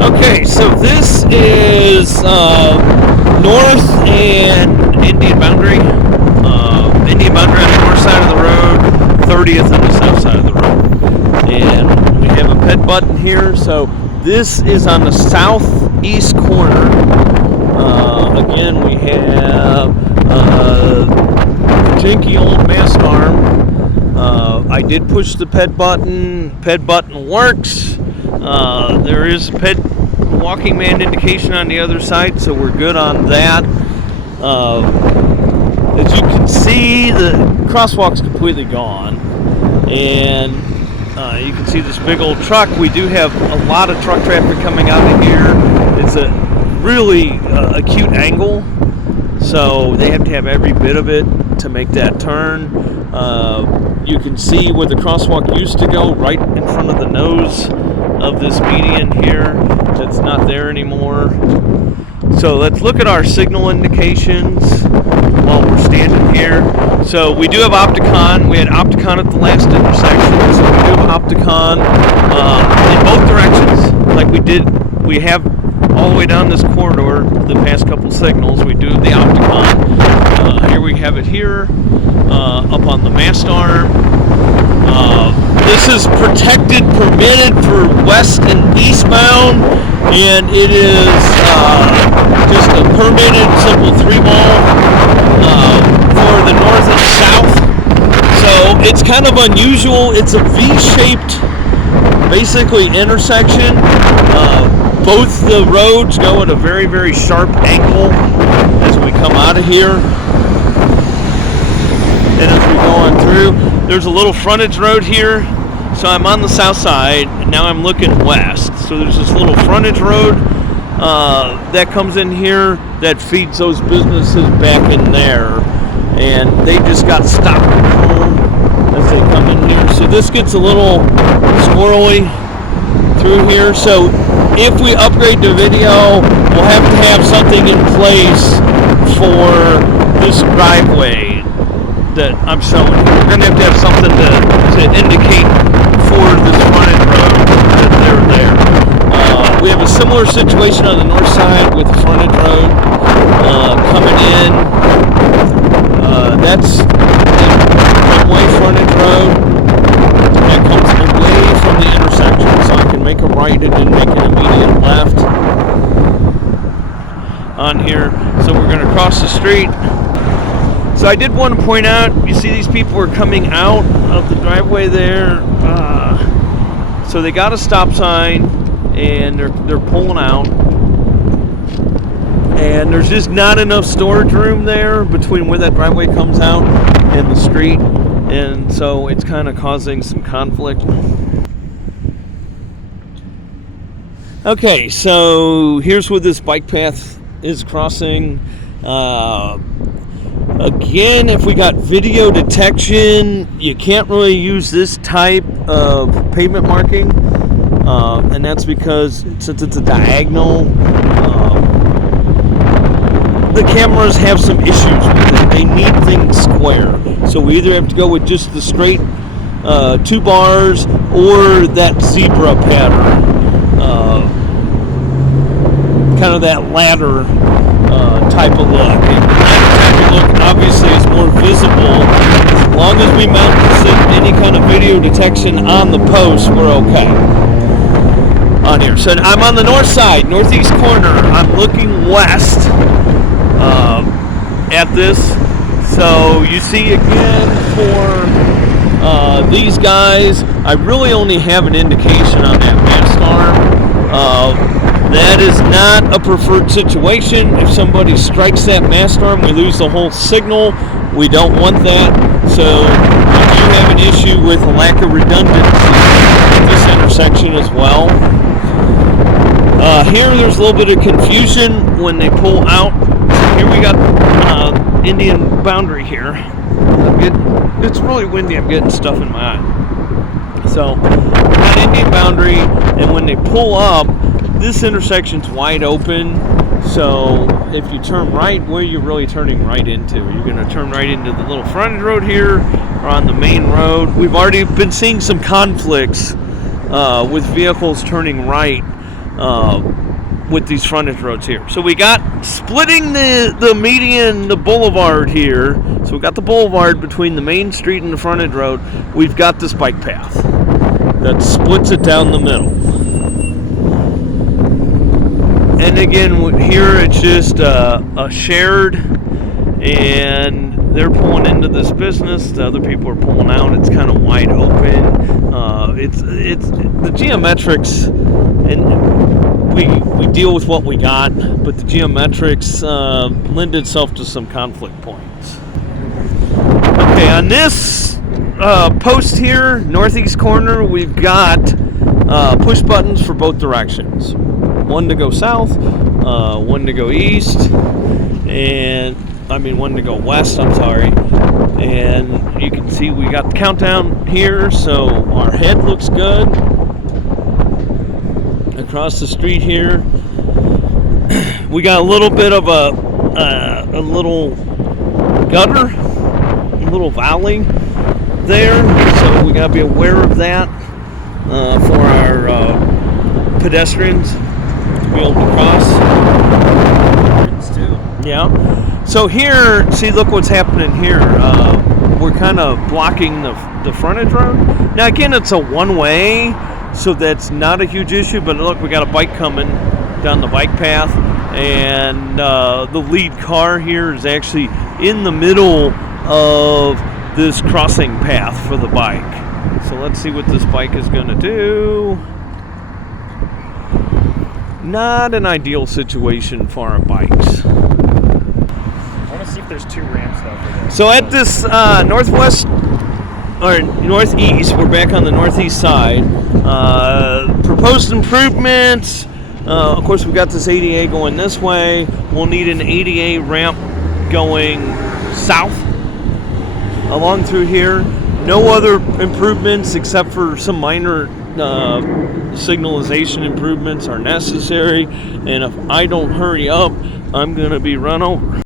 Okay, so this is north and Indian Boundary. Indian Boundary on the north side of the road, 30th on the south side of the road. And we have a ped button here. So this is on the southeast corner. Again, we have janky old mast arm. I did push the ped button. Ped button works. There is a ped walking man indication on the other side, so we're good on that. As you can see, the crosswalk's completely gone, and you can see this big old truck. We do have a lot of truck traffic coming out of here. It's a really acute angle, so they have to have every bit of it to make that turn. You can see where the crosswalk used to go, right in front of the nose of this median here. That's not there anymore. So let's look at our signal indications while we're standing here. So we do have Opticon. We had Opticon at the last intersection, so we do have Opticon in both directions, like we have all the way down this corridor. The past couple signals, we do the Opticon. Here we have it here, up on the mast arm. This is protected, permitted for west and eastbound, and it is just a permitted simple 3-ball for the north and south. So it's kind of unusual. It's a V-shaped, basically, intersection. Both the roads go at a very, very sharp angle as we come out of here. And as we go on through, there's a little frontage road here. So I'm on the south side, and now I'm looking west. So there's this little frontage road that comes in here that feeds those businesses back in there. And they just got stopped as they come in here. So this gets a little squirrely through here. So if we upgrade the video, we'll have to have something in place for this driveway that I'm showing. We're going to have something to indicate for this frontage road that they're there. We have a similar situation on the north side with the frontage road coming in. That's the one-way frontage road that comes away from the intersection, so I can make a right and then make an immediate left on here. So we're going to cross the street. So I did want to point out, you see these people are coming out of the driveway there. So they got a stop sign and they're pulling out. And there's just not enough storage room there between where that driveway comes out and the street. And so it's kind of causing some conflict. Okay, so here's where this bike path is crossing. Again, if we got video detection, you can't really use this type of pavement marking, and that's because since it's a diagonal, the cameras have some issues with it. They need things square, so we either have to go with just the straight 2 bars or that zebra pattern, kind of that ladder type of look. And that type of look obviously is more visible. As long as we mount any kind of video detection on the post, we're okay on here. So I'm on the north side, northeast corner. I'm looking west at this. So you see again for these guys, I really only have an indication on that mast arm. That is not a preferred situation. If somebody strikes that mast arm, we lose the whole signal. We don't want that. So we do have an issue with a lack of redundancy at this intersection as well. Here there's a little bit of confusion when they pull out. Here we got Indian Boundary here. It's really windy. I'm getting stuff in my eye. So we got Indian Boundary, and when they pull up, this intersection's wide open, so if you turn right, where are you really turning right into? You're going to turn right into the little frontage road here, or on the main road. We've already been seeing some conflicts with vehicles turning right with these frontage roads here. So we got splitting the median, the boulevard here. So we got the boulevard between the main street and the frontage road. We've got this bike path that splits it down the middle. And again, here it's just a shared, and they're pulling into this business. The other people are pulling out. It's kind of wide open. It's the geometrics, and we deal with what we got, but the geometrics lend itself to some conflict points. Okay, on this post here, northeast corner, we've got push buttons for both directions. One to go south, one to go east, and one to go west, I'm sorry. And you can see we got the countdown here, so our head looks good. Across the street here, we got a little bit of a little gutter, a little valley there, so we got to be aware of that for our pedestrians to be able to cross. Yeah. So here, see, look what's happening here. We're kind of blocking the frontage road. Now again, it's a one-way, so that's not a huge issue. But look, we got a bike coming down the bike path, and the lead car here is actually in the middle of this crossing path for the bike. So let's see what this bike is going to do. Not an ideal situation for our bikes. I want to see if there's two ramps though for this. So at this northwest or northeast, we're back on the northeast side. Proposed improvements. Of course, we got this ADA going this way. We'll need an ADA ramp going south along through here. No other improvements except for some minor signalization improvements are necessary. And if I don't hurry up, I'm going to be run over.